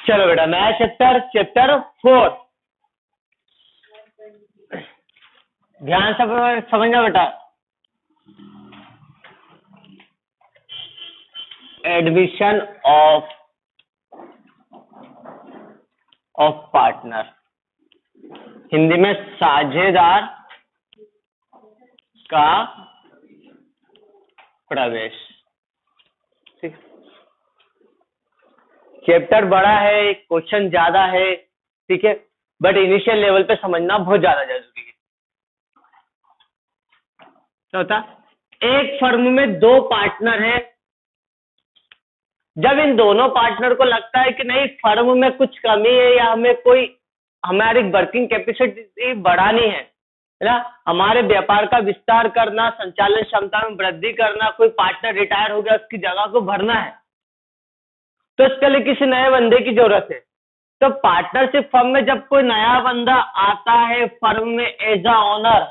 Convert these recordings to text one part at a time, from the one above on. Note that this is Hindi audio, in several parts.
चलो बेटा नया चैप्टर, चैप्टर 4। ध्यान से समझना बेटा। एडमिशन ऑफ पार्टनर, हिंदी में साझेदार का प्रवेश। ठीक, चैप्टर बड़ा है, क्वेश्चन ज्यादा है, ठीक है, बट इनिशियल लेवल पे समझना बहुत ज्यादा जरूरी है। क्या होता, एक फर्म में दो पार्टनर हैं। जब इन दोनों पार्टनर को लगता है कि नहीं फर्म में कुछ कमी है या हमें कोई हमारी वर्किंग कैपेसिटी बढ़ानी है ना, हमारे व्यापार का विस्तार करना, संचालन क्षमता में वृद्धि करना, कोई पार्टनर रिटायर हो गया उसकी जगह को भरना है, तो इसके लिए किसी नए बंदे की जरूरत है। तो पार्टनरशिप फर्म में जब कोई नया बंदा आता है फर्म में एज अ ओनर,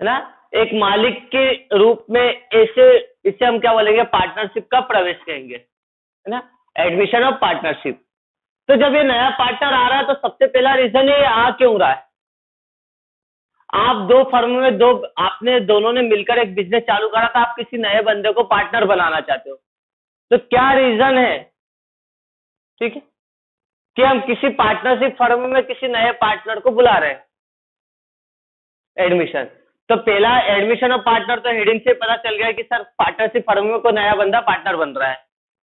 है ना, एक मालिक के रूप में, ऐसे इसे हम क्या बोलेंगे, पार्टनरशिप का प्रवेश कहेंगे, है ना, एडमिशन ऑफ पार्टनरशिप। तो जब ये नया पार्टनर आ रहा है तो सबसे पहला रीजन ये आ क्यों रहा है, आप दो फर्म में आपने दोनों ने मिलकर एक बिजनेस चालू करा था, आप किसी नए बंदे को पार्टनर बनाना चाहते हो, तो क्या रीजन है, ठीक है, कि हम किसी पार्टनरशिप फर्म में किसी नए पार्टनर को बुला रहे हैं, एडमिशन। तो पहला एडमिशन ऑफ पार्टनर, तो हेडिंग से पता चल गया कि सर पार्टनरशिप फर्म में कोई नया बंदा पार्टनर बन रहा है,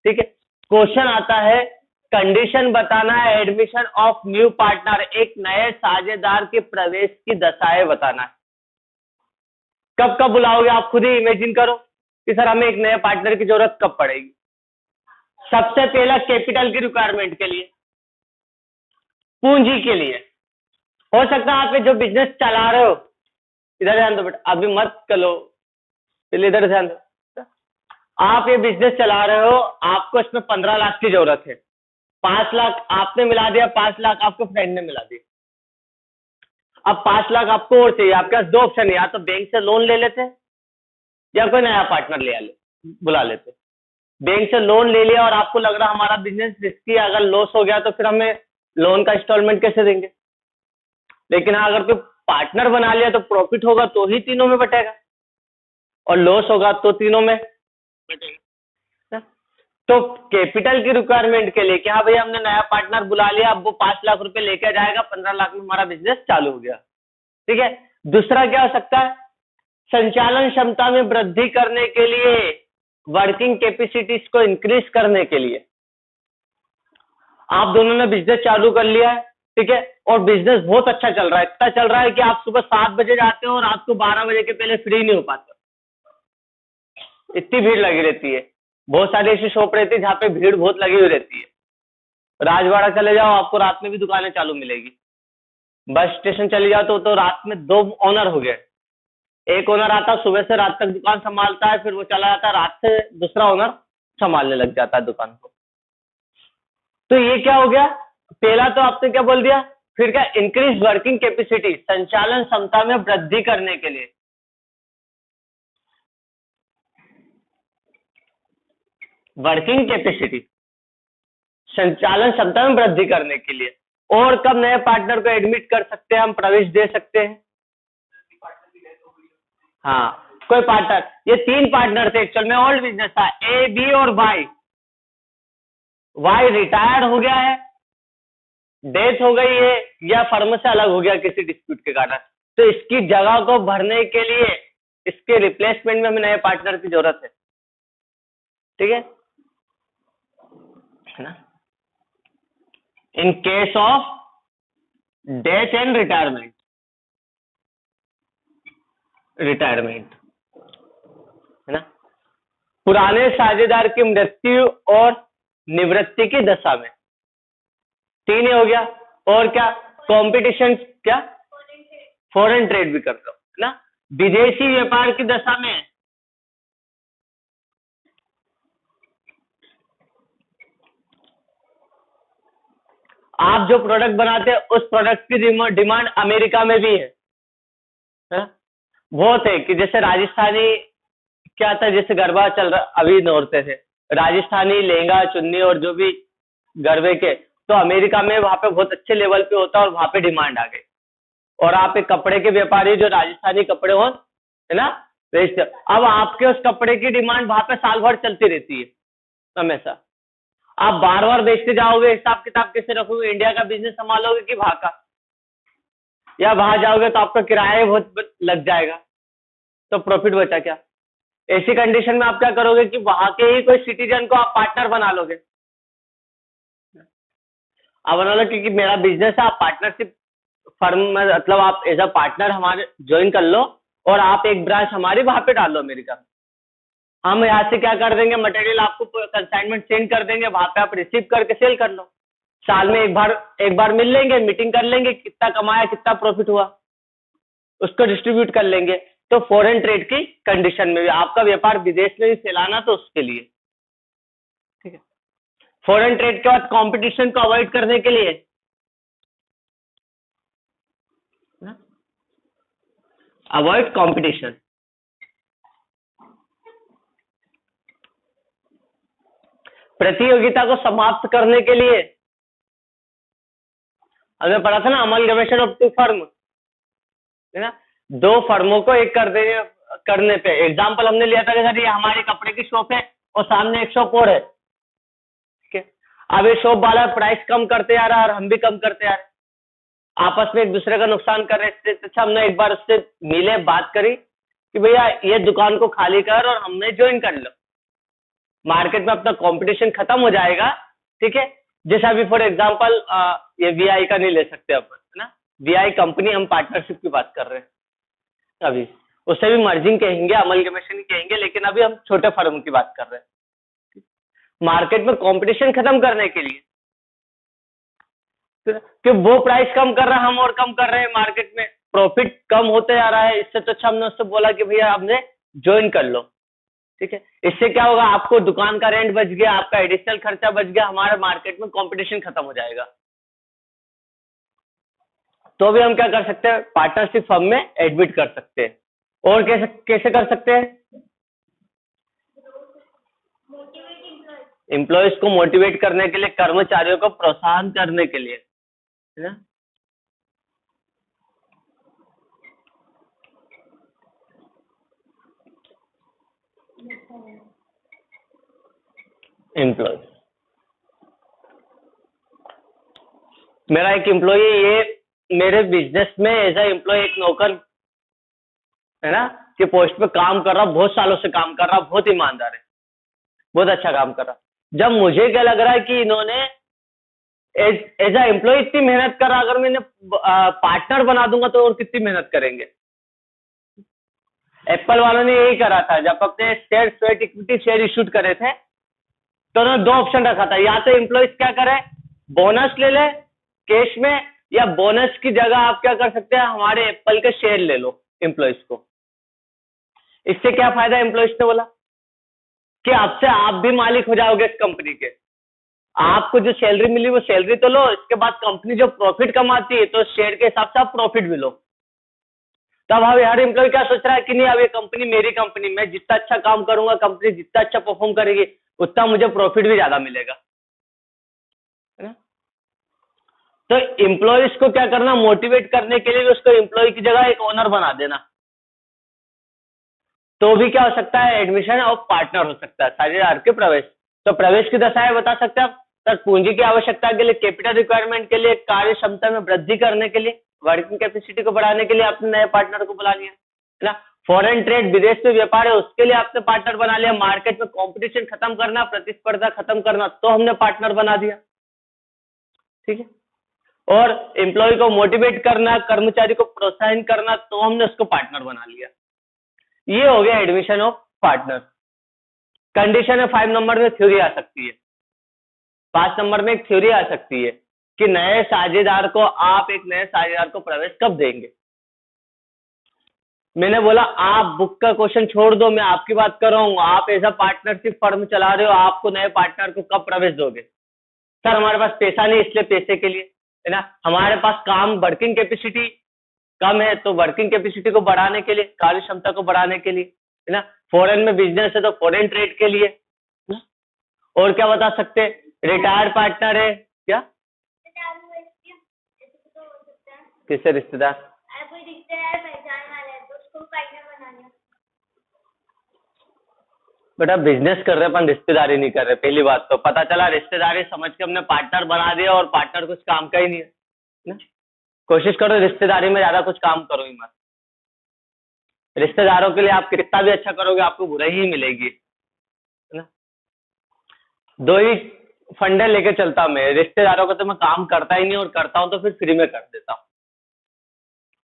ठीक है। क्वेश्चन आता है, कंडीशन बताना है एडमिशन ऑफ न्यू पार्टनर, एक नए साझेदार के प्रवेश की दशाएं बताना है। कब कब बुलाओगे आप खुद ही इमेजिन करो कि सर हमें एक नए पार्टनर की जरूरत कब पड़ेगी। सबसे पहला कैपिटल की रिक्वायरमेंट के लिए, पूंजी के लिए। हो सकता है आप जो बिजनेस चला रहे हो, इधर ध्यान दो बेटा, अभी मत करो, पहले इधर ध्यान दो। आप ये बिजनेस चला रहे हो, आपको इसमें 15 लाख की जरूरत है, 5 लाख आपने मिला दिया, 5 लाख आपको फ्रेंड ने मिला दिया। अब 5 लाख आपको और चाहिए, आपके पास दो ऑप्शन है, या तो बैंक से लोन ले लेते या कोई नया पार्टनर बुला लेते। बैंक से लोन ले लिया और आपको लग रहा हमारा बिजनेस रिस्की है, अगर लॉस हो गया तो फिर हमें लोन का इंस्टॉलमेंट कैसे देंगे। लेकिन अगर कोई पार्टनर बना लिया तो प्रॉफिट होगा तो ही तीनों में बटेगा, और लॉस होगा तो तीनों में बटेगा। तो कैपिटल की रिक्वायरमेंट के लिए कि हाँ भैया हमने नया पार्टनर बुला लिया, अब वो 5 लाख रुपए लेकर जाएगा, 15 लाख में हमारा बिजनेस चालू हो गया, ठीक है। दूसरा क्या हो सकता है, संचालन क्षमता में वृद्धि करने के लिए, वर्किंग कैपेसिटीज को इंक्रीज करने के लिए। आप दोनों ने बिजनेस चालू कर लिया है, ठीक है, और बिजनेस बहुत अच्छा चल रहा है, इतना चल रहा है कि आप सुबह 7 बजे जाते हो और रात को 12 बजे के पहले फ्री नहीं हो पाते, इतनी भीड़ लगी रहती है। बहुत सारी ऐसी शॉप रहती है जहाँ पे भीड़ बहुत लगी हुई रहती है। राजवाड़ा चले जाओ, आपको रात में भी दुकानें चालू मिलेगी। बस स्टेशन चले जाओ तो रात में 2 ओनर हो गए, एक ओनर आता सुबह से रात तक दुकान संभालता है, फिर वो चला जाता है, रात से दूसरा ओनर संभालने लग जाता है दुकान को। तो ये क्या हो गया, पहला तो आपने क्या बोल दिया, फिर क्या, इंक्रीज वर्किंग कैपेसिटी, संचालन क्षमता में वृद्धि करने के लिए। वर्किंग कैपेसिटी, संचालन क्षमता में वृद्धि करने के लिए। और कब नए पार्टनर को एडमिट कर सकते हैं, हम प्रवेश दे सकते हैं। हाँ, कोई पार्टनर, ये 3 पार्टनर थे एक्चुअल में, ओल्ड बिजनेस था, ए, बी और वाई। वाई रिटायर हो गया है, डेथ हो गई है, या फर्म से अलग हो गया किसी डिस्प्यूट के कारण, तो इसकी जगह को भरने के लिए, इसके रिप्लेसमेंट में हमें नए पार्टनर की जरूरत है, ठीक है ना। In case of death and retirement, है ना, पुराने साझेदार की मृत्यु और निवृत्ति की दशा में। 3 हो गया। और क्या, कंपटीशन, क्या, फॉरेन ट्रेड भी करता हूं, है ना, विदेशी व्यापार की दशा में। आप जो प्रोडक्ट बनाते हैं उस प्रोडक्ट की डिमांड अमेरिका में भी है, बहुत है। कि जैसे राजस्थानी क्या था, जैसे गरबा चल रहा अभी नौरते थे, राजस्थानी लहंगा चुन्नी और जो भी गरबे के, तो अमेरिका में वहां पे बहुत अच्छे लेवल पे होता है और वहां पे डिमांड आ गई। और आप एक कपड़े के व्यापारी जो राजस्थानी कपड़े हो, है ना, अब आपके उस कपड़े की डिमांड वहां पे साल भर चलती रहती है हमेशा। आप बार बार बेचते जाओगे, हिसाब किताब कैसे रखोगे? इंडिया का बिजनेस संभालोगे कि वहां का? या वहां जाओगे तो आपका किराया बहुत लग जाएगा, तो प्रॉफिट बचा क्या? ऐसी कंडीशन में आप क्या करोगे कि वहां के ही कोई सिटीजन को आप पार्टनर बना लोगे। आप बना लो क्योंकि मेरा बिजनेस है, आप पार्टनरशिप फर्म में, मतलब आप एज अ पार्टनर हमारे ज्वाइन कर लो और आप एक ब्रांच हमारी वहां पे डाल लो अमेरिका में। हम यहाँ से क्या कर देंगे, मटेरियल आपको कंसाइनमेंट सेंड कर देंगे, वहां पे आप रिसीव करके सेल कर लो। साल में एक बार मिल लेंगे, मीटिंग कर लेंगे, कितना कमाया, कितना प्रॉफिट हुआ, उसको डिस्ट्रीब्यूट कर लेंगे। तो फॉरेन ट्रेड की कंडीशन में भी आपका व्यापार विदेश में भी फैलाना, तो उसके लिए ठीक है। फॉरेन ट्रेड के बाद कंपटीशन को अवॉइड करने के लिए अवॉइड कंपटीशन, प्रतियोगिता को समाप्त करने के लिए हमने पढ़ा था ना, अमलगमेशन ऑफ टू फर्म, है ना, दो फर्मों को एक करने पे। एग्जाम्पल हमने लिया था कि सर ये हमारी कपड़े की शॉप है और सामने एक शॉप और है, ठीक है। अब ये शॉप वाला प्राइस कम करते आ रहा है और हम भी कम करते आ रहे, आपस में एक दूसरे का नुकसान कर रहे हैं। अच्छा, हमने एक बार उससे मिले, बात करी कि भैया ये दुकान को खाली कर और हमने ज्वाइन कर लो, मार्केट में अपना कंपटीशन खत्म हो जाएगा, ठीक है। जैसे अभी फॉर एग्जांपल ये वीआई का नहीं ले सकते अपन, है ना, वीआई कंपनी, हम पार्टनरशिप की बात कर रहे हैं अभी, उससे भी मर्जिंग कहेंगे, अमलगमेशन कहेंगे, लेकिन अभी हम छोटे फर्म की बात कर रहे हैं, मार्केट में कंपटीशन खत्म करने के लिए, कि वो प्राइस कम कर रहा है, हम और कम कर रहे हैं, मार्केट में प्रॉफिट कम होते जा रहा है। इससे तो अच्छा हमने उससे बोला कि भैया हमने ज्वाइन कर लो, ठीक है। इससे क्या होगा, आपको दुकान का रेंट बच गया, आपका एडिशनल खर्चा बच गया, हमारे मार्केट में कंपटीशन खत्म हो जाएगा। तो भी हम क्या कर सकते हैं, पार्टनरशिप फर्म में एडमिट कर सकते हैं। और कैसे कैसे कर सकते हैं, एम्प्लॉयज को मोटिवेट करने के लिए, कर्मचारियों को प्रोत्साहन करने के लिए, है ना। एम्प्लॉय, मेरा एक एम्प्लॉय, ये मेरे बिजनेस में एज ए एम्प्लॉय एक नौकर, है ना, कि पोस्ट पे काम कर रहा, बहुत सालों से काम कर रहा, बहुत ईमानदार है, बहुत अच्छा काम कर रहा। जब मुझे क्या लग रहा है कि इन्होंने एज ए एम्प्लॉय इतनी मेहनत कर रहा, अगर मैं पार्टनर बना दूंगा तो और कितनी मेहनत करेंगे। एप्पल वालों ने यही करा था, जब अपने share sweat equity share issued करे थे, तो उन्होंने दो ऑप्शन रखा था, या तो एम्प्लॉयज क्या करे, बोनस ले ले कैश में, या बोनस की जगह आप क्या कर सकते हैं, हमारे एप्पल के शेयर ले लो एम्प्लॉयज को। इससे क्या फायदा, एम्प्लॉयज ने बोला कि अब से आप भी मालिक हो जाओगे इस कंपनी के, आपको जो सैलरी मिली वो सैलरी तो लो, इसके बाद कंपनी जो प्रॉफिट कमाती है तो शेयर के हिसाब से आप प्रॉफिट भी लो। तब अब हर एम्प्लॉय क्या सोच रहा है कि नहीं, अब ये कंपनी मेरी कंपनी, मैं जितना अच्छा काम करूंगा, कंपनी जितना अच्छा परफॉर्म करेगी, उतना मुझे प्रॉफिट भी ज्यादा मिलेगा, है ना। तो एम्प्लॉयज को क्या करना, मोटिवेट करने के लिए उसको एम्प्लॉय की जगह एक ओनर बना देना, तो भी क्या हो सकता है, एडमिशन ऑफ पार्टनर हो सकता है। साझेदार के प्रवेश, तो प्रवेश की दशाएं बता सकते हैं आप सर, पूंजी की आवश्यकता के लिए, कैपिटल रिक्वायरमेंट के लिए, कार्य क्षमता में वृद्धि करने के लिए, वर्किंग कैपेसिटी को बढ़ाने के लिए आपने नए पार्टनर को बुला लिया, है ना। फॉरेन ट्रेड, विदेश में व्यापार है, उसके लिए आपने पार्टनर बना लिया। मार्केट में कंपटीशन खत्म करना, प्रतिस्पर्धा खत्म करना, तो हमने पार्टनर बना दिया, ठीक है। और एम्प्लॉय को मोटिवेट करना, कर्मचारी को प्रोत्साहन करना, तो हमने उसको पार्टनर बना लिया। ये हो गया एडमिशन ऑफ पार्टनर। कंडीशन है 5 नंबर में थ्योरी आ सकती है, 5 नंबर में एक थ्योरी आ सकती है कि नए साझेदार को, आप एक नए साझेदार को प्रवेश कब देंगे। मैंने बोला आप बुक का क्वेश्चन छोड़ दो, मैं आपकी बात कर रहा हूँ, आप ऐसा पार्टनरशिप फर्म चला रहे हो, आपको नए पार्टनर को कब प्रवेश दोगे। सर हमारे पास पैसा नहीं, इसलिए पैसे के लिए, है ना, हमारे पास काम, वर्किंग कैपेसिटी कम है, तो वर्किंग कैपेसिटी को बढ़ाने के लिए, कार्य क्षमता को बढ़ाने के लिए, है ना। फॉरेन में बिजनेस है तो फॉरेन ट्रेड के लिए, और क्या बता सकते हैं, रिटायर्ड पार्टनर है क्या? किससे रिश्तेदार? कोई रिश्तेदार पहचान वाला है तो उसको पार्टनर बनाना। बेटा बिजनेस कर रहे अपन रिश्तेदारी नहीं कर रहे। पहली बात तो पता चला रिश्तेदारी समझ के हमने पार्टनर बना दिया और पार्टनर कुछ काम का ही नहीं है ना। कोशिश करो रिश्तेदारी में ज्यादा कुछ काम करो ही मत। रिश्तेदारों के लिए आप कितना भी अच्छा करोगे आपको बुराई ही मिलेगी, है ना। दो ही फंडे लेके चलता हूं मैं, रिश्तेदारों को तो मैं काम करता ही नहीं और करता हूं तो फिर फ्री में कर देता हूं,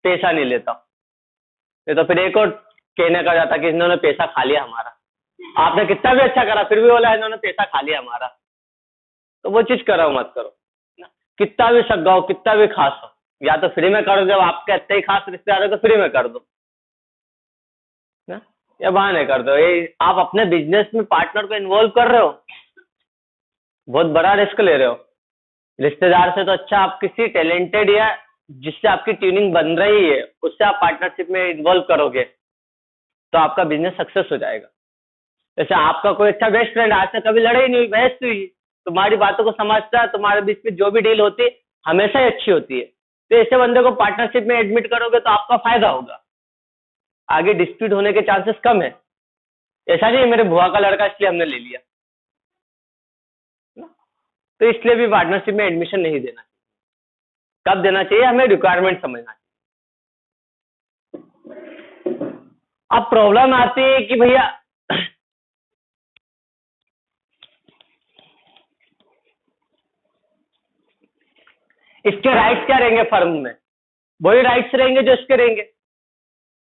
पैसा नहीं लेता हूं। ये तो फिर एक और कहने का जाता कि इन्होंने पैसा खा लिया हमारा। आपने कितना भी अच्छा करा फिर भी बोला इन्होंने पैसा खा लिया हमारा, तो वो चीज करो मत करो ना। कितना भी सगाओ कितना भी खास हो, या तो फ्री में करो, जब आपके इतने ही खास रिश्तेदार हो तो फ्री में कर दो ना, या बहाने कर दो। ये आप अपने बिजनेस में पार्टनर को इन्वॉल्व कर रहे हो, बहुत बड़ा रिस्क ले रहे हो। रिश्तेदार से तो अच्छा आप किसी टैलेंटेड या जिससे आपकी ट्यूनिंग बन रही है उससे आप पार्टनरशिप में इन्वॉल्व करोगे तो आपका बिजनेस सक्सेस हो जाएगा। जैसे आपका कोई अच्छा बेस्ट फ्रेंड, आज तक कभी लड़ाई नहीं हुई, बहस नहीं हुई, तुम्हारी बातों को समझता है, तुम्हारे बीच में जो भी डील होती है हमेशा ही अच्छी होती है, तो ऐसे बंदे को पार्टनरशिप में एडमिट करोगे तो आपका फायदा होगा, आगे डिस्प्यूट होने के चांसेस कम है। ऐसा नहीं है मेरे बुआ का लड़का इसलिए हमने ले लिया, तो इसलिए भी पार्टनरशिप में एडमिशन नहीं देना चाहिए। कब देना चाहिए, हमें रिक्वायरमेंट समझना चाहिए। अब प्रॉब्लम आती है कि भैया इसके राइट्स क्या रहेंगे फर्म में, वही राइट्स रहेंगे जो इसके रहेंगे।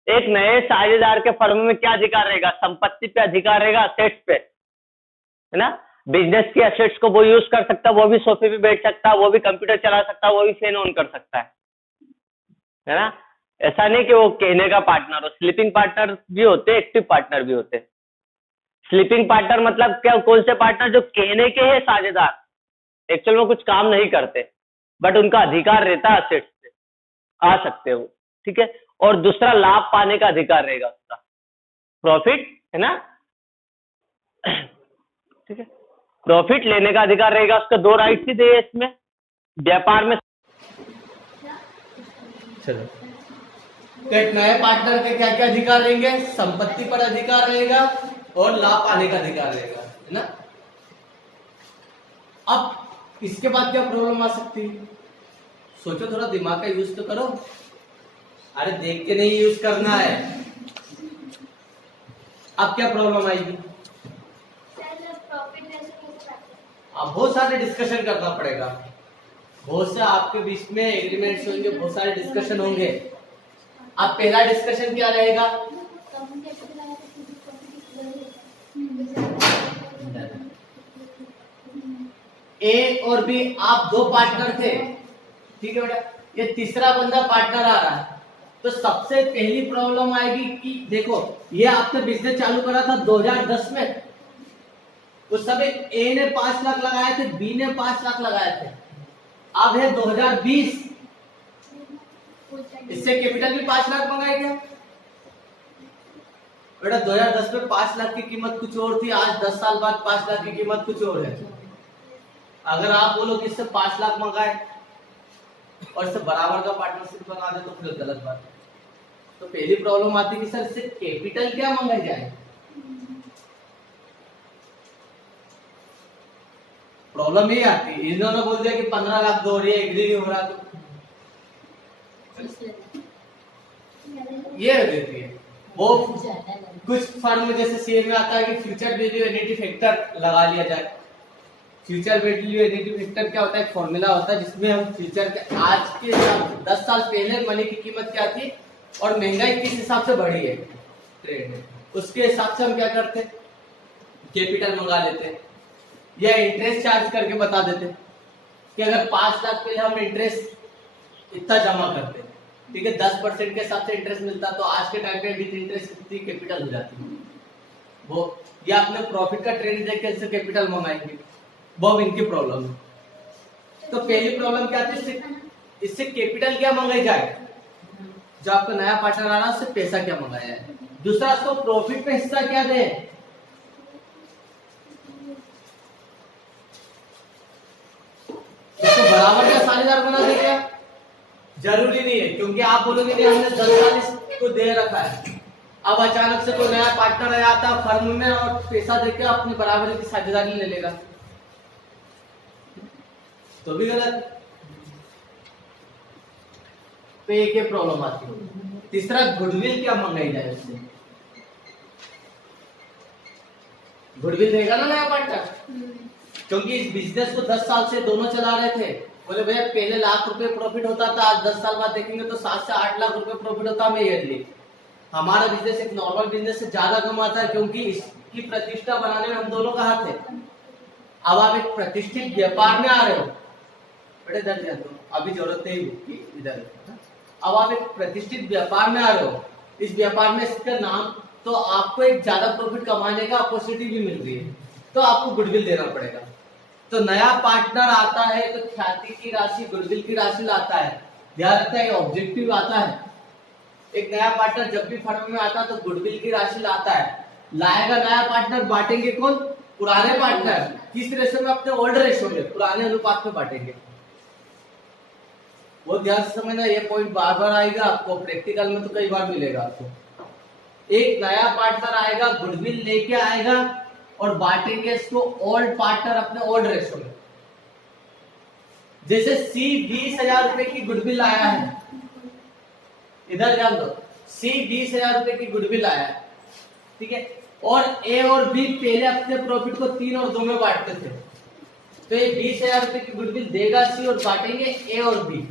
एक नए साझेदार के फर्म में क्या अधिकार रहेगा, संपत्ति पे अधिकार रहेगा, असेट्स पे, है ना। बिजनेस के एसेट्स को वो यूज कर सकता है, वो भी सोफे पे बैठ सकता है, वो भी कंप्यूटर चला सकता है, वो भी फैन ऑन कर सकता है ना। ऐसा नहीं कि वो कहने का पार्टनर हो, स्लीपिंग पार्टनर भी होते, एक्टिव पार्टनर भी होते। स्लीपिंग पार्टनर मतलब क्या, कौन से पार्टनर जो कहने के हैं साझेदार, एक्चुअल में कुछ काम नहीं करते बट उनका अधिकार रहता है, असेट्स पे आ सकते हो, ठीक है। और दूसरा लाभ पाने का अधिकार रहेगा उसका, प्रॉफिट, है ना, ठीक है। प्रॉफिट लेने का अधिकार रहेगा उसका, दो राइट्स ही दिए इसमें व्यापार में। चलो, तो एक नए पार्टनर के क्या क्या अधिकार रहेंगे, संपत्ति पर अधिकार रहेगा और लाभ पाने का अधिकार रहेगा, है ना। अब इसके बाद क्या प्रॉब्लम आ सकती है, सोचो, थोड़ा दिमाग का यूज तो करो। अरे देख के नहीं यूज करना है। अब क्या प्रॉब्लम आएगी, अब बहुत सारे डिस्कशन करना पड़ेगा, बहुत से आपके बीच में एग्रीमेंट्स होंगे, बहुत सारे डिस्कशन होंगे। अब पहला डिस्कशन क्या रहेगा, ए और बी आप दो पार्टनर थे, ठीक है बेटा, ये तीसरा बंदा पार्टनर आ रहा है, तो सबसे पहली प्रॉब्लम आएगी कि देखो ये आपने बिजनेस चालू करा था 2010 में, उस समय ए ने 5 लाख लगाए थे, बी ने 5 लाख लगाए थे। अब है 2020, इससे कैपिटल भी 5 लाख मंगाए क्या बेटा। 2010 में 5 लाख की कीमत कुछ और थी, आज 10 साल बाद 5 लाख की कीमत कुछ और है। अगर आप बोलो कि इससे 5 लाख मंगाए और इससे बराबर का पार्टनरशिप बना दे तो फिर गलत बात है। तो पहली प्रॉब्लम आती है कि सर इससे कैपिटल क्या मंगाई जाए। प्रॉब्लम ये आती है, इन्होंने बोल दिया कि 15 लाख दो, ये एग्री नहीं हो रहा, तो ये देती है वो। कुछ फर्म जैसे सीए में आता है कि फ्यूचर वैल्यू एनिटी फैक्टर लगा लिया जाए। फ्यूचर वैल्यू एनिटी फैक्टर क्या होता है, एक फॉर्मूला होता है जिसमें हम फ्यूचर के आज के 10 साल पहले मनी की कीमत क्या थी और महंगाई किस हिसाब से बढ़ी है ट्रेड में, उसके हिसाब से हम क्या करते, कैपिटल मंगा लेते या इंटरेस्ट चार्ज करके बता देते कि अगर 5 लाख पहले हम इंटरेस्ट इतना जमा करते, ठीक है, 10% के हिसाब से इंटरेस्ट मिलता, तो आज के टाइम पे विद इंटरेस्ट कितनी कैपिटल हो जाती है वो, या अपने प्रॉफिट का ट्रेंड देख के इससे कैपिटल मंगाएंगे, वो अब इनकी प्रॉब्लम है। तो पहली प्रॉब्लम क्या थी, इससे कैपिटल क्या मंगाई जाए, जो आपका नया पार्टनर आ रहा है उससे पैसा क्या मंगाया है। दूसरा, उसको प्रॉफिट में हिस्सा क्या दे, बराबर क्या साझेदार बना देंगे आप? जरूरी नहीं है, क्योंकि आप बोलोगे नहीं हमने 10 साल इसको दे रखा है, अब अचानक से कोई नया पार्टनर आया आता फर्म में और पैसा देके अपनी बराबरी की साझेदारी ले लेगा तो भी गलत। तो एक ये प्रॉब्लम आती है। तीसरा, गुडविल क्या मंगाई जाए उससे? गुडविल देगा ना नया पार्टनर, क्योंकि इस बिजनेस को 10 साल से दोनों चला रहे थे। बोले भैया पहले लाख रुपए प्रॉफिट होता था, आज 10 साल बाद देखेंगे तो 7 से 8 लाख रुपए प्रॉफिट होता है ईयरली। हमारा बिजनेस एक नॉर्मल बिजनेस से ज्यादा कमाता है, क्योंकि इसकी प्रतिष्ठा बनाने में हम दोनों का हाथ है। अब आप एक प्रतिष्ठित व्यापार में आ रहे हो, बेटे इधर ध्यान दो, अभी जरूरत नहीं कि इधर। अब आप एक प्रतिष्ठित व्यापार में आ रहे हो, इस व्यापार में इसका नाम, तो आपको एक ज्यादा प्रॉफिट कमाने का अपॉर्चुनिटी भी मिल रही है, तो आपको गुडविल देना पड़ेगा। तो नया पार्टनर आता है तो ख्याति की राशि, गुडविल की राशि लाता है। ध्यान रखना है ऑब्जेक्टिव आता है। एक नया पार्टनर जब भी फर्म में आता है तो गुडविल की राशि लाता है। लाएगा नया पार्टनर, बांटेंगे कौन? पुराने पार्टनर। किस रेशो में? अपने ओल्ड रेशो में, पुराने अनुपात में बांटेंगे। वो ध्यान से समझना, ये पॉइंट बार बार आएगा आपको, प्रैक्टिकल में तो कई बार मिलेगा आपको। एक नया पार्टनर आएगा, गुडविल लेके आएगा और बांटेंगे इसको ओल्ड पार्टनर अपने ओल्ड रेशो में। जैसे सी 20,000 रुपए की गुडविल आया है, इधर ध्यान दो, सी 20,000 रुपए की गुडविल आया है, ठीक है, और ए और बी पहले अपने प्रॉफिट को 3 और 2 में बांटते थे। तो ये 20,000 रुपए की गुडविल देगा सी और बांटेंगे ए और बी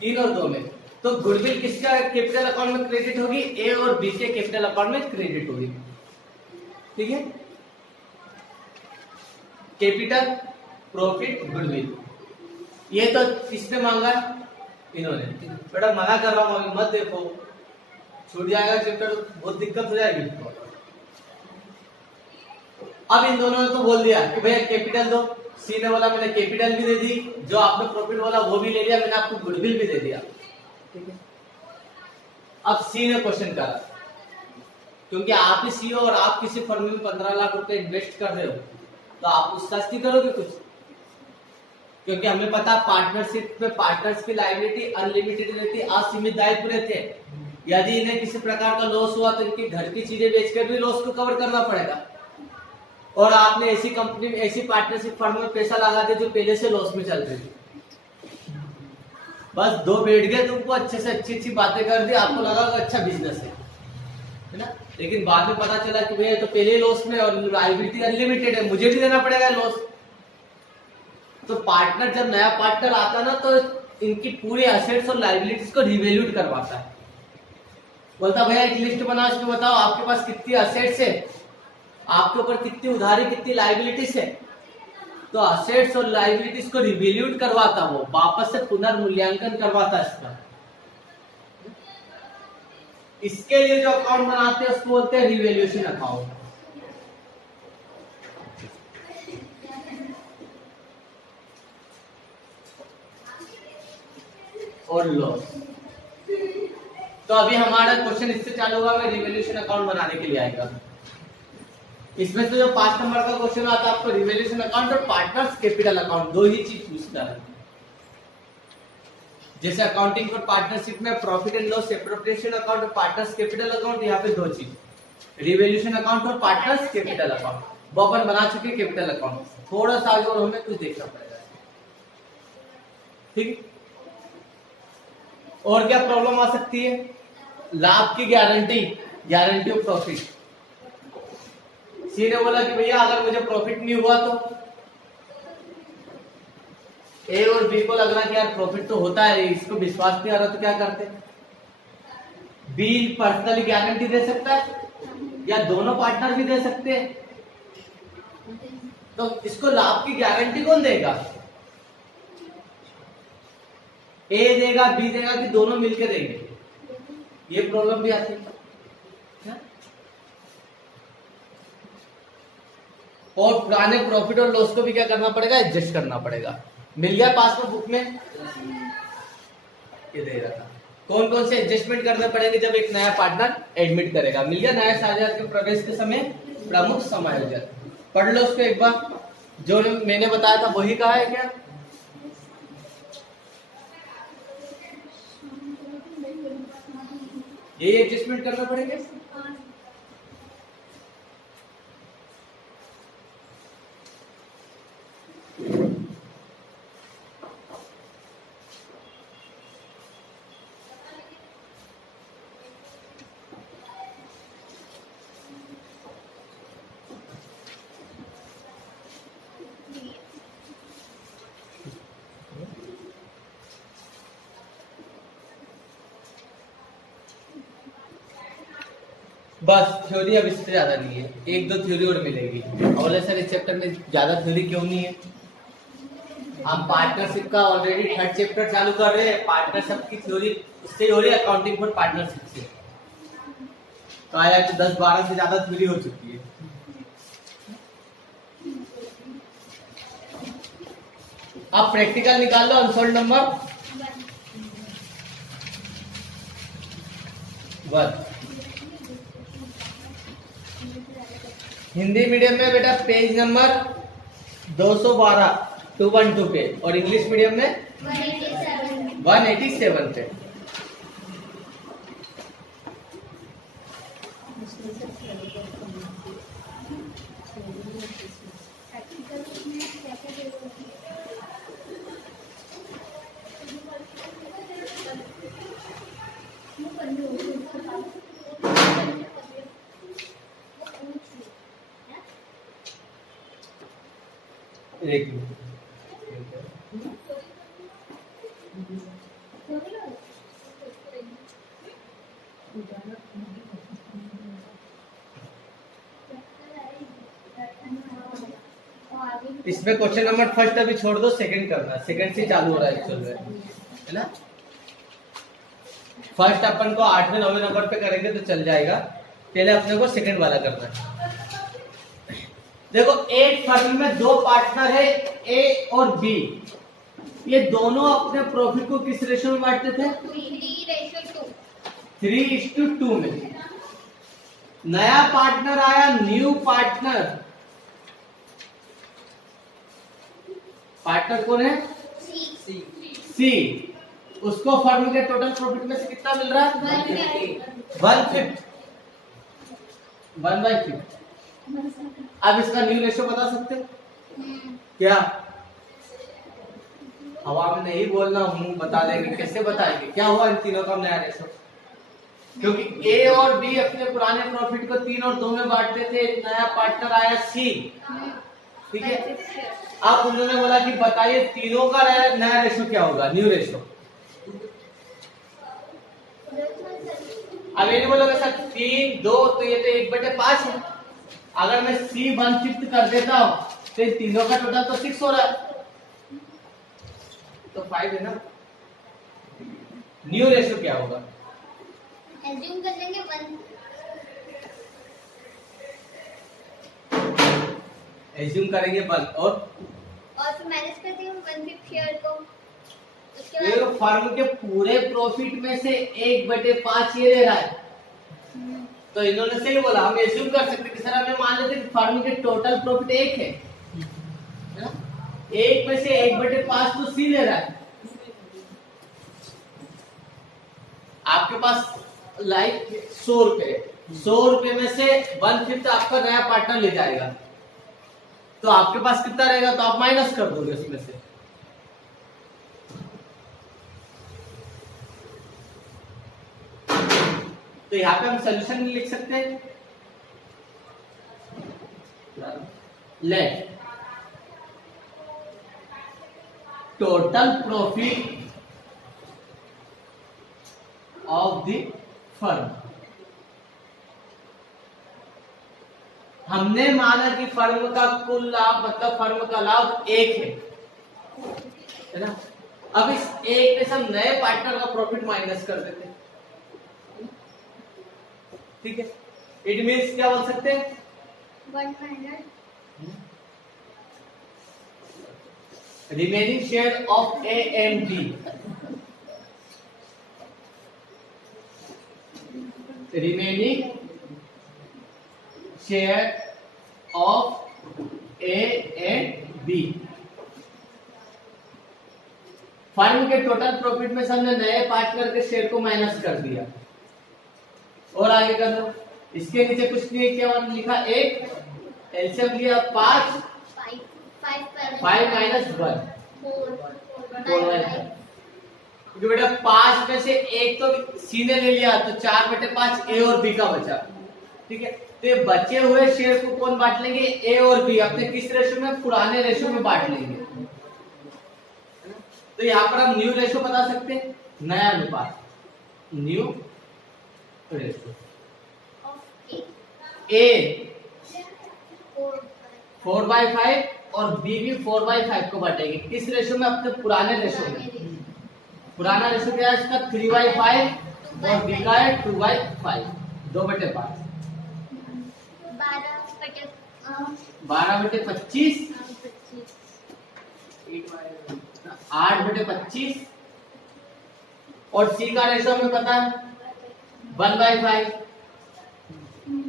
3 और 2 में। तो गुडविल किसका कैपिटल अकाउंट में क्रेडिट होगी? ए और बी के कैपिटल अकाउंट में क्रेडिट होगी, ठीक है। कैपिटल, प्रॉफिट, गुडविल, ये तो किसने मांगा? इन्होंने। बेटा मना कर रहा हूं, मत देखो, छूट जाएगा चैप्टर, बहुत दिक्कत हो जाएगी। अब इन दोनों ने तो बोल दिया कि भैया कैपिटल दो। सी ने बोला मैंने कैपिटल भी दे दी, जो आपने प्रॉफिट बोला वो भी ले लिया, मैंने आपको गुडविल भी दे दिया, ठीक है। अब सी ने क्वेश्चन करा, क्योंकि आप ही सी हो और आप किसी फर्म में 15 लाख रुपए इन्वेस्ट कर रहे हो, तो आप पूछताछ नहीं करोगे कुछ? क्योंकि हमें पता पार्टनरशिप में पार्टनर्स की लायबिलिटी अनलिमिटेड रहती है, असीमित दायित्व रहते हैं। यदि इन्हें किसी प्रकार का लॉस हुआ तो इनकी घर की चीजें बेचकर भी लॉस को कवर करना पड़ेगा। और आपने ऐसी कंपनी में, ऐसी पार्टनरशिप फर्म में पैसा लगा दिया जो पहले से लॉस में चल रही थी। बस 2 बैठ गए, तुमको अच्छे से अच्छी बातें कर दी, आपको लगा अच्छा बिजनेस है ना, लेकिन बाद में पता चला कि भैया तो पहले लॉस में और लायबिलिटी अनलिमिटेड है, मुझे भी देना पड़ेगा लॉस। तो पार्टनर, जब नया पार्टनर आता ना, तो इनकी पूरी एसेट्स और लायबिलिटीज को रिवैल्यूड करवाता है। बोलता भैया एक लिस्ट बनाओ, इसमें बताओ आपके पास कितनी एसेट्स है, आपके ऊपर कितनी उधारी, कितनी लायबिलिटीज है। तो एसेट्स और लायबिलिटीज को रिवैल्यूड करवाता, वो वापस से पुनर्मूल्यांकन करवाता इसका। इसके लिए जो अकाउंट बनाते हैं उसको बोलते हैं रिवैल्यूएशन अकाउंट। और लॉस। तो अभी हमारा क्वेश्चन इससे चालू होगा, मैं रिवैल्यूएशन अकाउंट बनाने के लिए आएगा। इसमें तो जो 5 नंबर का क्वेश्चन आता है आपको रिवैल्यूएशन अकाउंट और पार्टनर्स कैपिटल अकाउंट, 2 ही चीज पूछता है। जैसे अकाउंटिंग फॉर पार्टनरशिप में profit and loss appropriation account और पार्टनर्स कैपिटल अकाउंट, यहाँ पे 2 चीज, रिवैल्यूएशन अकाउंट और पार्टनर्स कैपिटल अकाउंट। वो अपन बना चुके कैपिटल अकाउंट, थोड़ा सा आगे और हमें कुछ देखना पड़ेगा, ठीक। और क्या प्रॉब्लम आ सकती है? लाभ की गारंटी, गारंटी ऑफ प्रॉफिट। सी ने बोला कि भैया अगर मुझे प्रॉफिट नहीं हुआ तो ए और बी को लग रहा कि यार प्रॉफिट तो होता है, इसको विश्वास नहीं आ रहा, तो क्या करते? बी पर्सनली गारंटी दे सकता है या दोनों पार्टनर भी दे सकते हैं। तो इसको लाभ की गारंटी कौन देगा? ए देगा, बी देगा कि दोनों मिलकर देंगे? ये प्रॉब्लम भी आती है। और पुराने प्रॉफिट और लॉस को भी क्या करना पड़ेगा? एडजस्ट करना पड़ेगा। मिल गया पास में बुक में, ये दे रहा था। कौन कौन से एडजस्टमेंट करने पड़ेंगे जब एक नया पार्टनर एडमिट करेगा? मिल गया नया साझेदार के प्रवेश के समय प्रमुख समायोजक। पढ़ लो उसको एक बार, जो मैंने बताया था वही कहा है क्या? ये एडजस्टमेंट करना पड़ेगा। बस थ्योरी अब इससे ज्यादा नहीं है, एक दो थ्योरी और मिलेगी। और सर इस चैप्टर में ज्यादा थ्योरी क्यों नहीं है? हम पार्टनरशिप का ऑलरेडी थर्ड चैप्टर चालू कर रहे हैं। पार्टनरशिप की थ्योरी इससे हो रही है, अकाउंटिंग फॉर पार्टनरशिप से। तो आया कि 10-12 से ज्यादा थ्योरी हो चुकी है। अब प्रैक्टिकल निकाल लो अनसोल्ड नंबर 1। हिंदी मीडियम में बेटा पेज नंबर 212 212 पे, और इंग्लिश मीडियम में 187 पे। एक मिनट। इसमें क्वेश्चन नंबर फर्स्ट अभी छोड़ दो, सेकंड करना है। सेकंड से चालू हो रहा है एक्चुअल में, है ना। फर्स्ट अपन को 8वें 9वें नंबर पे करेंगे तो चल जाएगा। पहले अपने को सेकंड वाला करना है। देखो, एक फर्म में दो पार्टनर है, ए और बी। ये दोनों अपने प्रॉफिट को किस रेशो में बांटते थे? 3:2 में। नया पार्टनर आया, न्यू पार्टनर। पार्टनर कौन है? सी। उसको फर्म के टोटल प्रॉफिट में से कितना मिल रहा है? 1/5। अब इसका न्यू रेशो बता सकते हैं क्या? हवा में नहीं बोलना, हूँ बता देंगे। कैसे बताएंगे? क्या हुआ इन तीनों का नया रेशो? क्योंकि ए और बी अपने पुराने प्रॉफिट को 3 और 2 में बांटते थे। नया पार्टनर आया सी, ठीक है। अब उन्होंने बोला कि बताइए तीनों का नया रेशो क्या होगा, न्यू रेशो। अब ये नहीं बोलोगे सर 3 2, तो ये तो 1/5 है। अगर मैं सी 1/5 कर देता हूं तो इन तीनों का टोटल तो 6 हो रहा है, तो 5 है ना। न्यू रेशो क्या होगा? एज्यूम कर लेंगे 1। एज्यूम करेंगे 1 और फिर माइनस कर देंगे 1/5 शेयर को। उसके ये बाद फर्म के पूरे प्रॉफिट में से 1/5 ये ले रहा है। तो इन्होंने सही बोला। हम एज्यूम कर सकते कि सर हमें मान लेते कि फर्म के टोटल प्रॉफिट 1 है ना। 1 में से 1/5 तो सी ले रहा है। आपके पास लाइक 100 रुपए, 100 रुपए में से 1/5 आपका नया पार्टनर ले जाएगा, तो आपके पास कितना रहेगा? तो आप माइनस कर दोगे उसमें से। तो यहाँ पे हम सोल्यूशन लिख सकते हैं। Let total profit of the firm. हमने माना कि फर्म का कुल लाभ मतलब फर्म का लाभ 1 है ना। अब इस 1 में से हम नए पार्टनर का प्रॉफिट माइनस कर देते हैं, ठीक है। इट मीन्स क्या बोल सकते हैं? 1/5 remaining share of A and B. Remaining share of A and B. Firm के टोटल प्रॉफिट में से हमने नए पार्टनर के शेयर को माइनस कर दिया, और आगे कर लो। इसके नीचे कुछ नहीं है, क्या लिखा, एक एलसीएम लिया 5 माइनस 1 क्योंकि बेटा 5 में से एक तो सी ने ले लिया तो 4/5 ए और बी का बचा। ठीक है, तो ये बचे हुए शेयर को कौन बांट लेंगे, ए और बी अपने किस रेशो में, पुराने रेशो में बांट लेंगे। तो यहाँ पर हम न्यू रेशो बता सकते हैं, नया अनुपात, न्यू रेशो। ए 4/5 और बी भी 4/5 को बांटेंगे किस रेशो में, अपने पुराने रेशो में। पुराना रेशो क्या है इसका, 3/5 और बी का है 2/5, 2/5। 12/25 8/25 और सी का रेशो हमें पता है 1/5।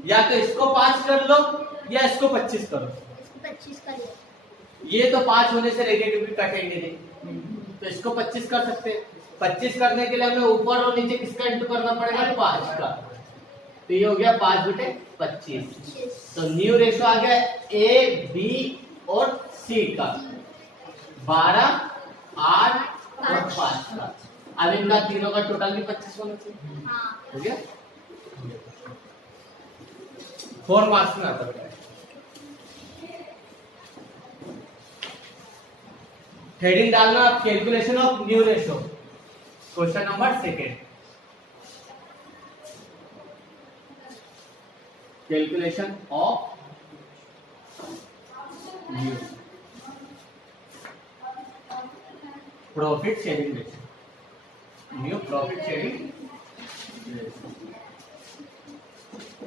या तो इसको 5 कर लो या इसको 25 करो। 25 कर लो। ये तो 5 होने से नेगेटिव भी कटेंगे नहीं, तो इसको 25 कर सकते हैं। 25 करने के लिए हमें ऊपर और नीचे किसका इंटू करना पड़ेगा, 5 का। तो ये हो गया 5/25। तो न्यू रेशो आ गया ए बी और सी का 12 8 और 5 का। अब इनका तीनों का टोटल भी 25 होना चाहिए। हो गया, 4 मार्क्स में आता है। हेडिंग डालना, calculation of new ratio, question number 2। Calculation of new profit sharing ratio, new profit sharing ratio.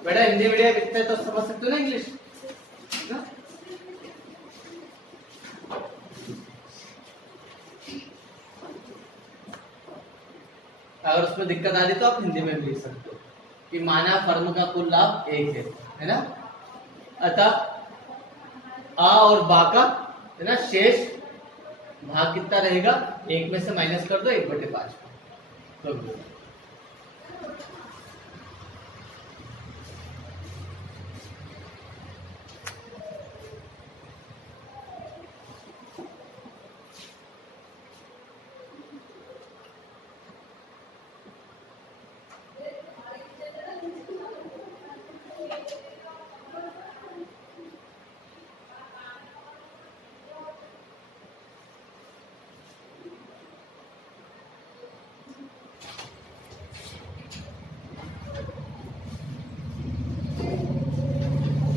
बेटा हिंदी मीडियम इतने तो समझ सकते हो ना इंग्लिश ना? अगर उसमें दिक्कत आ रही तो आप हिंदी में भी लिख सकते हो कि माना फर्म का कुल लाभ 1 है ना, अतः आ और बा का है ना शेष भाग कितना रहेगा, 1 में से माइनस कर दो 1/5। तो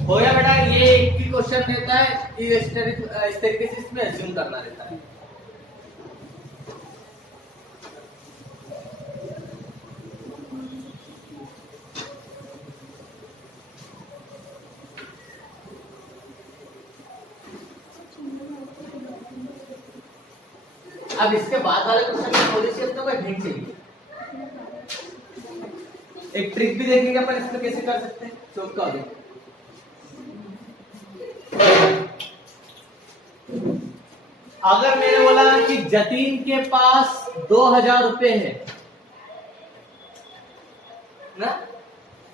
हो गया बेटा, ये एक ही क्वेश्चन रहता है, इस तरीके से इसमें अज्यूम करना रहता है। अब इसके बाद वाले क्वेश्चन में थोड़ी सी अपने को हिंट चाहिए, एक ट्रिक भी देखेंगे अपन इसमें कैसे कर सकते हैं। चौक का देख, अगर मैंने बोला कि जतीन के पास 2000 रुपए है ना,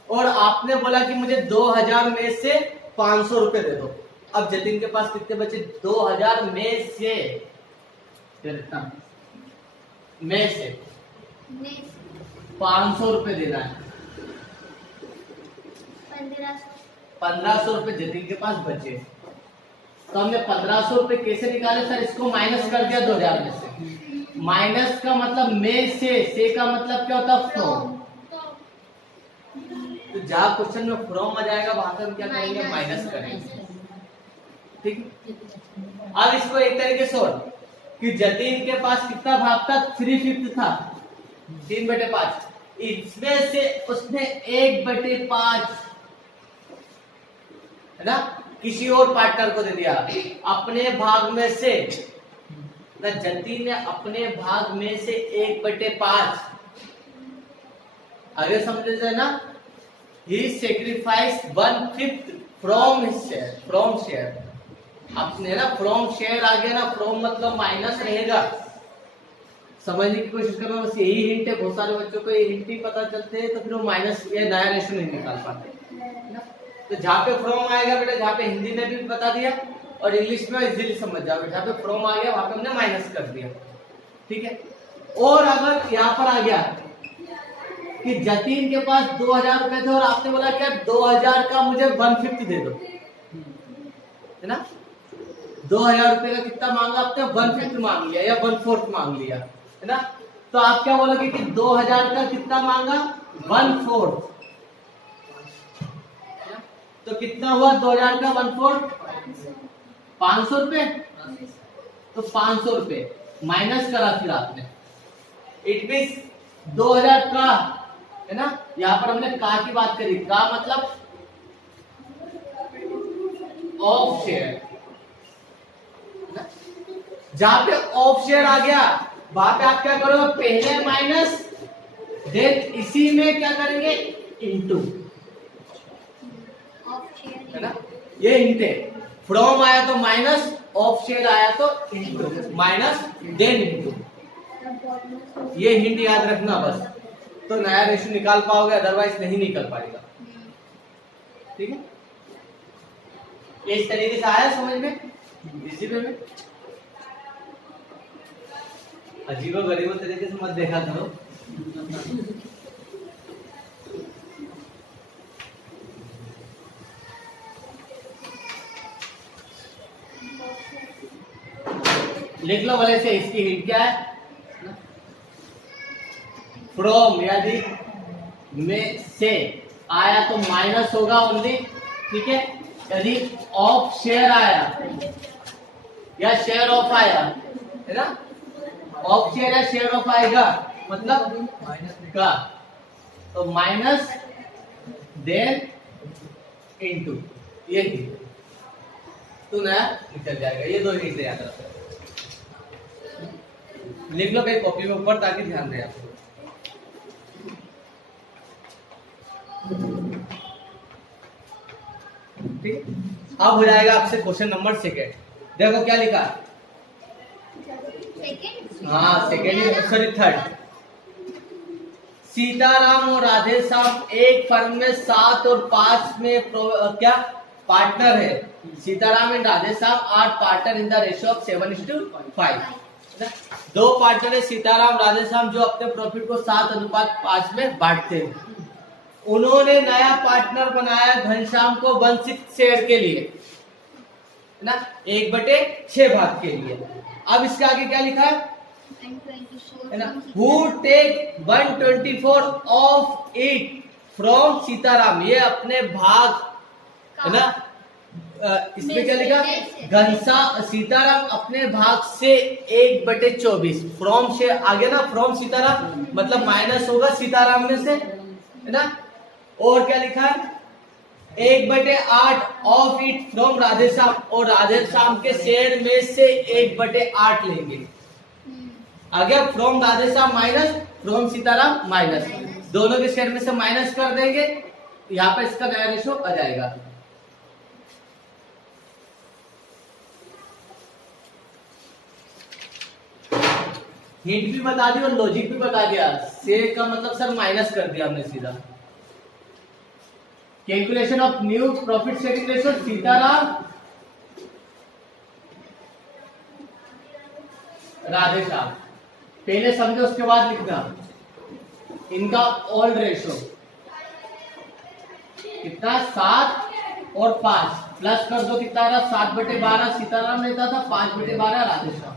और आपने बोला कि मुझे 2000 में से 500 रुपए दे दो। अब जतीन के पास कितने बचे, 2000 में से में से 500 रुपए देना है। 1500 रुपए जतीन के पास बचे, तो हमने 1500 रुपए कैसे निकाले सर, इसको माइनस कर दिया 2000 में से। माइनस का मतलब में से का मतलब क्या होता है, फ्रॉम। तो जहां क्वेश्चन में फ्रॉम आ जाएगा वहां पर हम क्या करेंगे, माइनस करेंगे। ठीक, अब इसको एक तरीके से और कि जतीन के पास कितना भाग था, 3/5 था, 3/5। इसमें से उसने 1/5 है ना किसी और पार्टनर को दे दिया अपने भाग में से ना, जतीन ने अपने भाग में से 1/5 आगे समझे ना, he sacrifice 1/5 from his share, from share अपने ना, फ्रॉम शेयर आ गया ना, फ्रॉम मतलब माइनस रहेगा, समझने की कोशिश करना, बस यही हिंट है। बहुत सारे बच्चों को ये हिंट ही पता चलते हैं तो फिर वो माइनस या नया रेशो नहीं निकाल पाते। तो जहाँ पे फ्रॉम आएगा बेटा, जहाँ पे हिंदी में भी बता दिया और इंग्लिश में इजीली समझ जाओगे, जहाँ पे फ्रॉम आ गया वहां पे हमने माइनस कर दिया, ठीक है। और अगर यहाँ पर आ गया कि जतीन के पास 2000 रुपए थे और आपने बोला क्या 2000 का मुझे 1/5 दे दो, है ना। 2000 रुपए का कितना मांगा आपने, 1/5 मांग लिया या 1/4 मांग लिया, है ना। तो आप क्या बोलोगे कि 2000 का कितना मांगा, 1/4। तो कितना हुआ 2000 का 1/4, 500 रुपए। तो 500 रुपए माइनस करा फिर आपने, इट मीन्स 2000 का, है ना। यहाँ पर हमने का की बात करी, का मतलब ऑफ शेयर। जहां पे ऑफ शेयर आ गया वहां पे आप क्या करोगे, पहले माइनस देन इसी में क्या करेंगे, इनटू, है ना। ये हिंट है, फ्रॉम आया तो माइनस, ऑफ शेयर आया तो इनटू, माइनस देन इनटू। ये हिंट याद रखना बस, तो नया रेशो निकाल पाओगे, अदरवाइज नहीं निकल पाएगा, ठीक है। ये इस तरीके से आया समझ में, इसी पे में अजीबो गरीबो तरीके से मत देखा करो। लिख लो भले से, इसकी हिंट क्या है, फ्रॉम यदि में से आया तो माइनस होगा ओनली, ठीक है। यदि ऑफ शेयर आया या शेयर ऑफ आया, है ना, ऑफ शेयर या शेयर ऑफ आएगा मतलब माइनस का, तो माइनस देन इनटू, ये तो नया निकल जाएगा। ये दो हिंट याद रखो, लिख लो कहीं कॉपी में ऊपर ताकि ध्यान रहे आपको। ठीक, अब हो जाएगा आपसे क्वेश्चन नंबर 2। देखो क्या लिखा, हाँ सेकेंड, सॉरी 3rd। सीताराम और राधे श्याम एक फर्म में 7 और 5 में क्या पार्टनर है। Sitaram and Radhe Shyam are partner in the ratio of 7:5। दो पार्टनर है सीताराम राधे श्याम जो अपने प्रॉफिट को 7:5 में बांटते हैं। उन्होंने नया पार्टनर बनाया घनश्याम को 1/6 शेयर के लिए, है ना, 1/6 भाग के लिए। अब इसके आगे क्या लिखा है ना, who take 1/24 of it from Sitaram, ये अपने भाग, है ना। इसमें क्या लिखा, सीताराम अपने भाग से 1/24, फ्रॉम से आगे ना, फ्रॉम सीताराम मतलब माइनस होगा सीताराम में से, है ना। और क्या लिखा है, 1/8 of it from Radhe Shyam, और राधे श्याम के शेयर में से 1/8 लेंगे। आगे from Radhe Shyam minus from Sitaram minus, दोनों के शेयर में से माइनस कर देंगे, यहाँ पे इसका नया रेशो आ जाएगा। हिंट भी बता दी और लॉजिक भी बता दिया। शेयर का मतलब सर माइनस कर दिया हमने सीधा। Calculation of new profit sharing ratio, Sitaram Radhe Shyam, पहले समझो उसके बाद लिखना इनका ओल्ड रेशो कितना, 7 और 5 प्लस कर दो, कितना रहा 7/12 सीताराम लेता था, 5/12 राधे श्याम।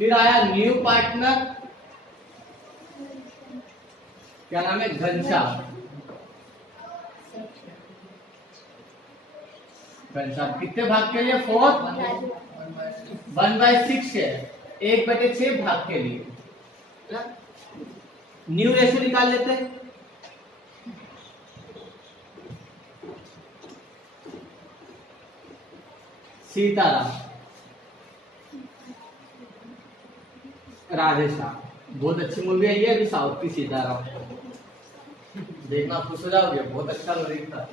फिर आया न्यू पार्टनर, क्या नाम है, घनश्याम। घनश्याम कितने भाग के लिए, 4, 1/6 है, 1/6 भाग के लिए। न्यू रेशो निकाल लेते हैं, सीताराम राधे श्याम, बहुत अच्छी मूवी है ये अभी साउथ की, सीताराम देखना खुश हो जाओगे, बहुत अच्छा लॉजिक था।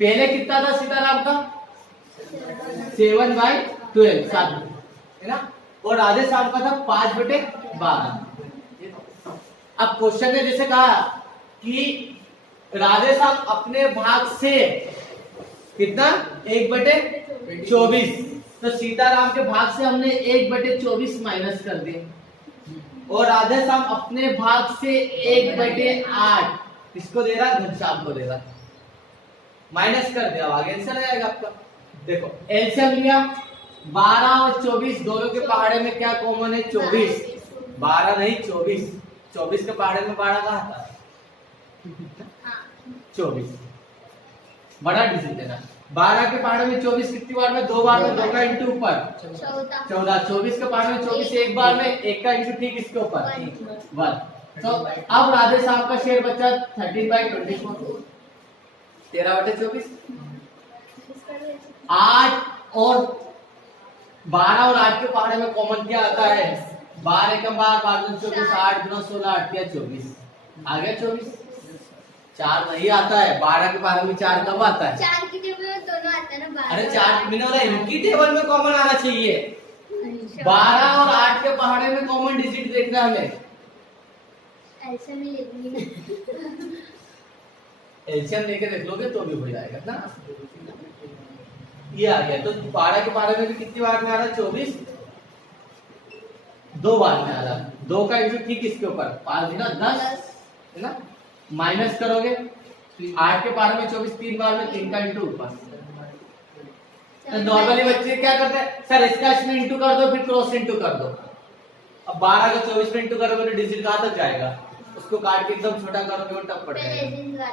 पहले कितना था सीताराम का, 7/12 7 है ना। और राधे श्याम का था 5/12। अब क्वेश्चन ने जैसे कहा कि राधे श्याम अपने भाग से कितना 1/24, तो सीताराम के भाग से हमने 1/24 माइनस कर दिए। और राधे श्याम अपने भाग से 1/8 किसको दे रहा, घनश्याम को दे रहा, माइनस कर दिया, आगे आंसर आएगा आपका। देखो एलसीएम लिया, 12 और 24 दोनों के पहाड़े में क्या कॉमन है, 24। 12 नहीं 24, 24 के पहाड़े में 12 कहाँ था, 24 बड़ा डिजिट है ना। 12 के पहाड़े में 24 कितनी बार में, 2 बार में, 2 का इंटू ऊपर 14। 24 के पहाड़े में 24 एक बार में, 1 का इंटू ठीक इसके ऊपर 1। तो अब राधे श्याम का शेयर बचा 13/24, 13/24। 8 और 12 और 8 के पहाड़े में कॉमन क्या आता है, 12 एकम 12, 12 24, 8 9 16, 8 या 24, आ गया 24। 4 नहीं आता है, 12 के पहाड़े में 4 कब आता है, 4 की टेबल में दोनों आता है ना। अरे 4 मैंने बोला इनकी टेबल में कॉमन आना चाहिए। 12 और 8 के पहाड़े में कॉमन डिजिट देखना हमें, ऐसे में लेनी एलसीएम लेके देख लोगे तो भी हो जाएगा ना। ये आ गया, तो 12 के पहाड़े में भी कितनी बार में आ रहा है, 24 2 बार में आ रहा है। 2 का इंटू ठीक इसके ऊपर 5 गुना 10 है ना, माइनस करोगे 8 के पहाड़े में 24 3 बार में, 3 का इंटू ऊपर। तो नॉर्मली बच्चे क्या करते हैं, सर इसका इसमें इंटू कर दो, फिर क्रॉस इंटू कर दो। अब 12 का 24 में इंटू करोगे तो डिजिट कहाँ तक जाएगा, उसको काट के एकदम छोटा करोगे और टप पड़ जाएगा,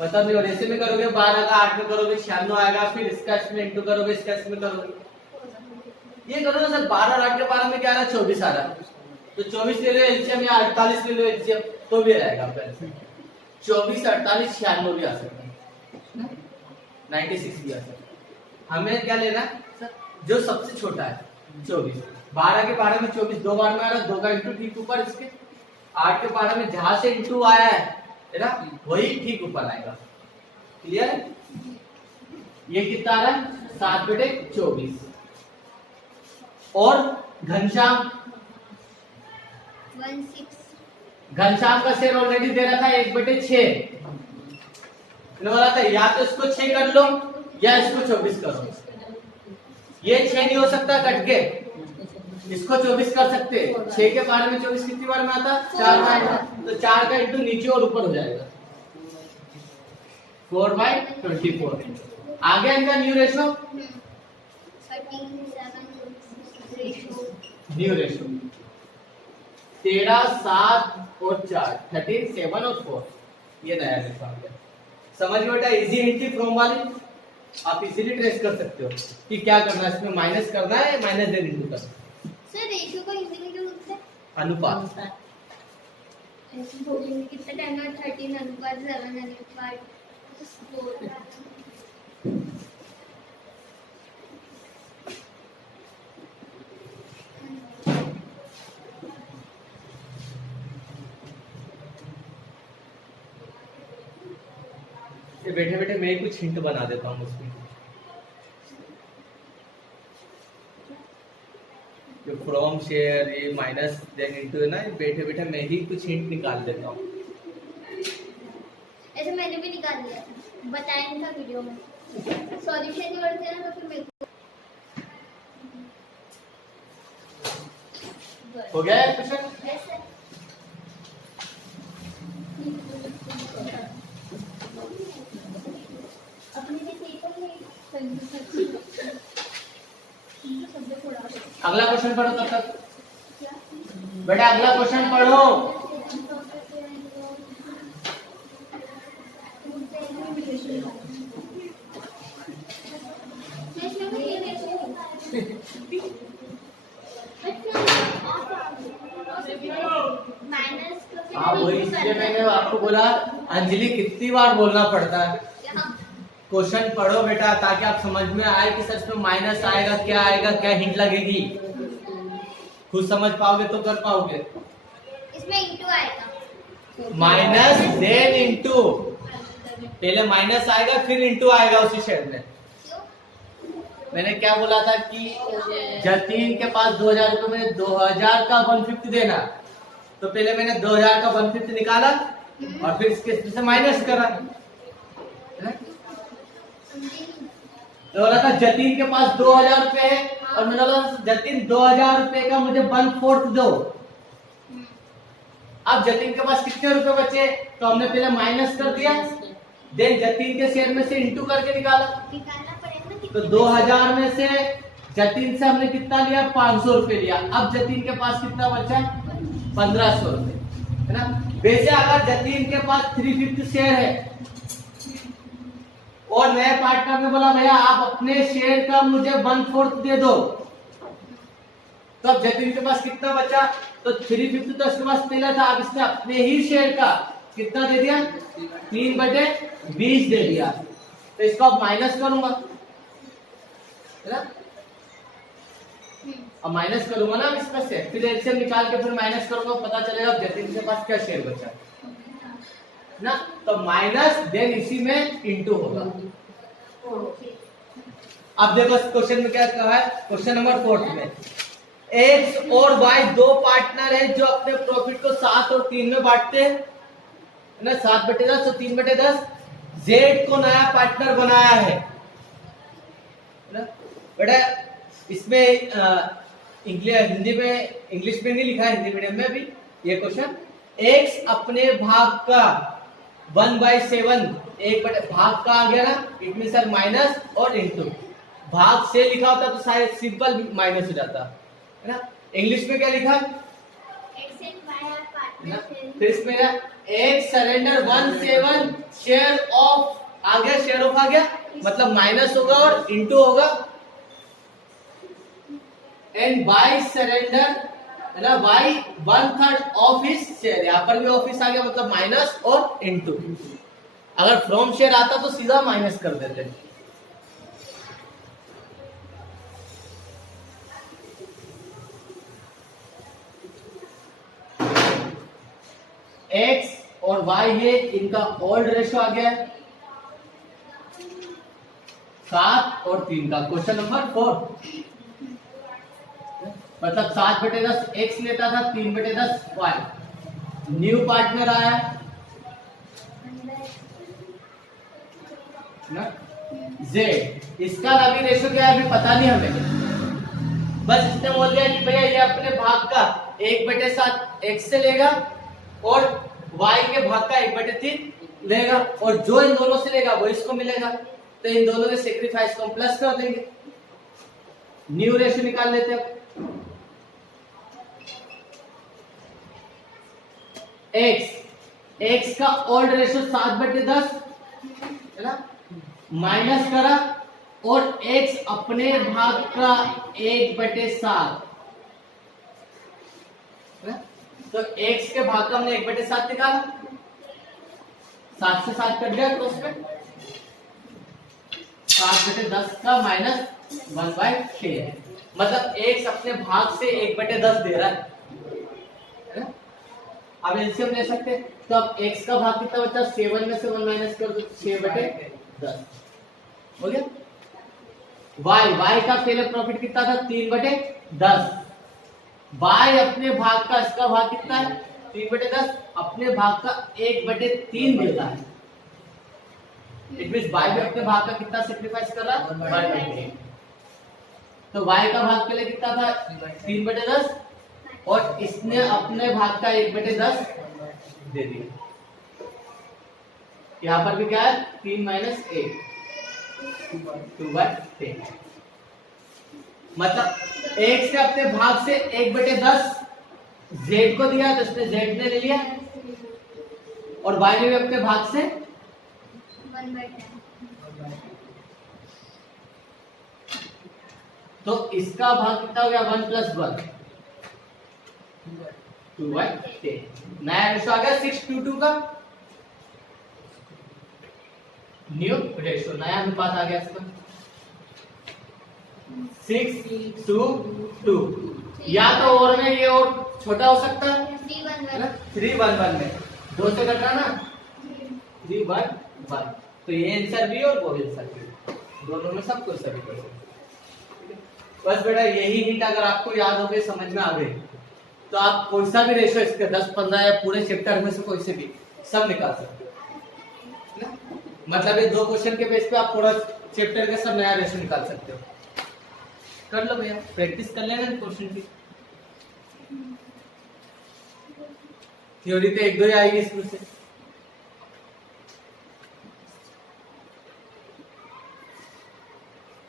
मतलब नहीं। और ऐसे में करोगे 12 का 8 में करोगे 96 आएगा, फिर इसका इसमें इंटू करोगे, इसका इसमें करोगे। ये करो ना सर, 12 और 8 के 12 में क्या आ रहा है, 24 आ रहा है, तो 24 ले लो एलसीएम या 48 ले लो एलसीएम, तो भी आएगा आपका आंसर। 24 48 96 भी आ सकता है, 96 भी आ सकता है। हमें क्या लेना है सर, जो सबसे छोटा है 24। 12 के पहाड़े में 24 2 बार में आ रहा है, 2 का इंटू ठीक ऊपर इसके। 8 के पहाड़े में जहां से इंटू आया है ना, वही ठीक ऊपर आएगा। क्लियर है? ये कितना आ रहा है, 7/24। और घनश्याम 16 घनश्याम का शेयर ऑलरेडी दे रहा था 1/6, बोला था या तो इसको 6 कर लो या इसको 24 करो। ये 6 नहीं हो सकता कट के, इसको 24 कर सकते। 6 के पहाड़े में 24 कितनी बार में आता, 4 बार में, तो 4 का इंटू नीचे और ऊपर हो जाएगा, 4/24 आ गया इनका न्यू रेशो। न्यू रेशो 13 7 और 4 13 7 और 4, ये नया रेशो आ गया। समझ में बेटा, इजी हिंट फ्रॉम वाली आप इजीली ट्रेस कर सकते हो कि क्या करना है, इसमें माइनस करना है, माइनस देन इंटू करना है। सर रेशियो को हिंदी में क्या बोलते हैं, अनुपात। ऐसे बोलेंगे कितना टाइम है, 13 अनुपात 7 अनुपात 4। बैठे बैठे मैं कुछ हिंट बना देता हूँ उसमें, जो फ्रॉम शेयर ये माइनस देन इनटू है ना, बैठे बैठे मैं ही कुछ हिंट निकाल देता हूँ। ऐसे मैंने भी निकाल लिया, बताया नहीं था वीडियो में। सॉल्यूशन नहीं करते ना तो फिर मेरे को हो गया क्वेश्चन। अगला क्वेश्चन पढ़ो तब तक बेटा, अगला क्वेश्चन पढ़ो। हाँ वही, इसलिए मैंने आपको बोला अंजलि कितनी बार बोलना पड़ता है। क्वेश्चन पढ़ो बेटा, ताकि आप समझ में आए कि सच में माइनस आएगा, क्या आएगा, क्या हिंट लगेगी, खुद समझ पाओगे तो कर पाओगे। इसमें इंटू आएगा, माइनस देन इंटू, पहले माइनस आएगा फिर इंटू आएगा उसी शेयर में। मैंने क्या बोला था कि जतीन के पास 2000 रुपए में 2000 का 1/5 देना, तो पहले मैंने 2000 का 1/5 निकाला और फिर इसके से माइनस करा। तो बोला था जतीन के पास 2000 रुपए है और मैंने बोला जतीन 2000 रुपए का मुझे 1/4 दो। अब जतीन के पास कितने रुपए बचे, तो हमने पहले माइनस कर दिया, देन जतीन के शेयर में से इंटू करके निकाला। तो 2000 में से जतीन से हमने कितना लिया, 500 रुपए लिया। अब जतीन के पास कितना बचा, 1500 रुपए, है ना। वैसे अगर जतीन के पास 350 शेयर है और नए पार्टनर ने बोला भैया आप अपने शेयर का मुझे 1/4 दे दो, तो अब जतीन के पास कितना बचा, तो 350 तो इसके पास पहले था, अब इसने अपने ही शेयर का कितना दे दिया, 3/20 दे दिया। तो इसको अब माइनस करूंगा, है ना। अब माइनस करूंगा ना इसमें से, फिर एलसीएम निकाल के फिर माइनस करूंगा, पता चलेगा जतीन के पास क्या शेयर बचा ना। तो माइनस देन इसी में इंटू होगा। अब देखो क्वेश्चन में क्या कहा है, क्वेश्चन नंबर 4 में एक्स और वाई दो पार्टनर है जो अपने प्रॉफिट को 7 और 3 में बांटते हैं ना, 7/10 और 3/10। जेड को नया पार्टनर बनाया है ना। बेटा इसमें हिंदी में, इंग्लिश में नहीं लिखा है, हिंदी मीडियम में भी ये क्वेश्चन। एक्स अपने भाग का 1/7, भाग का आ गया ना, इट मीन सर माइनस और इंटू। भाग से लिखा होता तो शायद सिंपल माइनस हो जाता, है ना। इंग्लिश में क्या लिखा, फिर इसमें एक्स सरेंडर 1/7 शेयर ऑफ आ गया, शेयर ऑफ आ गया, मतलब माइनस होगा और इंटू होगा। एंड बाय सरेंडर, है ना, बाय 1/3 ऑफ हिज शेयर, यहाँ पर भी ऑफिस आ गया, मतलब माइनस और इंटू। अगर फ्रॉम शेयर आता तो सीधा माइनस कर देते। एक्स और वाई है, इनका ओल्ड रेशो आ गया 7 और 3 का। क्वेश्चन नंबर 4 मतलब 7/10 एक्स लेता था, 3/10 वाई। न्यू पार्टनर आया ना जेड, इसका अभी रेशो क्या है अभी पता नहीं हमें, बस इसने बोल दिया कि भैया ये अपने भाग का 1/7 एक्स से लेगा और y के भाग का 1/3 लेगा, और जो इन दोनों से लेगा वो इसको मिलेगा। तो इन दोनों के सेक्रीफाइस को हम प्लस कर देंगे, न्यू रेशियो निकाल लेते हैं। एक्स का ओल्ड रेशियो 7/10 है ना, माइनस करा और एक्स अपने भाग का 1/7, तो x के भाग का हमने 1/7 निकाला, 7 से 7 कट गया, तो उसमें 7/10 का माइनस 1/6, मतलब x अपने भाग से 1/10 दे रहा है ना। अब एलसीएम ले सकते हैं, तो अब x का भाग कितना बचा, 7 में से 1 माइनस कर दो, 6/10 हो गया। y का पहले प्रॉफिट कितना था, 3/10। बाय अपने भाग का, इसका भाग कितना है 3/10, अपने भाग का 1/3 देता है। इट मींस बाय भी अपने भाग का कितना सेक्रीफाइस कर रहा है, 1/3। तो बाय का भाग पहले कितना था 3/10 और इसने अपने भाग का 1/10 दे दिया। यहाँ पर भी क्या है 3 - 1 2/10, मतलब एक्स ने अपने भाग से 1/10 जेड को दिया, तो इसने जेड ने ले लिया, और वाई ने भी अपने भाग से 1/10। तो इसका भाग कितना हो गया, 1 + 1 2/10। नया रेशो आ गया 6:2 का, न्यू रेशो, नया अनुपात आ गया इसका 6:2। या तो और में ये और छोटा हो सकता है 3:1 में, 2 से कटना ना 3:1, तो ये आंसर भी और वो आंसर भी, दोनों में सब कुछ सभी कर सकते। बस बेटा यही हिंट अगर आपको याद हो गई, समझ में आ गई, तो आप कोई सा भी रेशो इसके 10-15 या पूरे चैप्टर में से कोई से भी सब निकाल सकते हो ना? मतलब ये 2 क्वेश्चन के बेस पे आप पूरा चैप्टर का सब नया रेशो निकाल सकते हो। कर लो भैया, प्रैक्टिस कर लेना क्वेश्चन की। थ्योरी तो 1-2 ही आएगी इसमें से।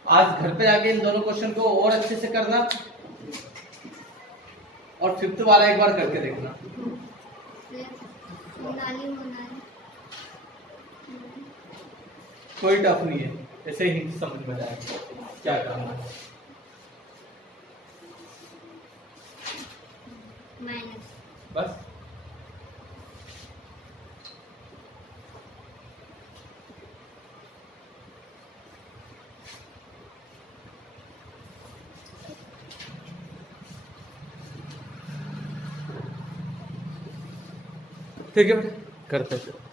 आज घर पे जाके इन दोनों क्वेश्चन को और अच्छे से करना और 5th वाला एक बार करके देखना। फिर सोनाली मोनाली कोई टफ नहीं है, ऐसे ही समझ में आएगा क्या करना है। माइनस बस ठीक है बेटा, करते हैं।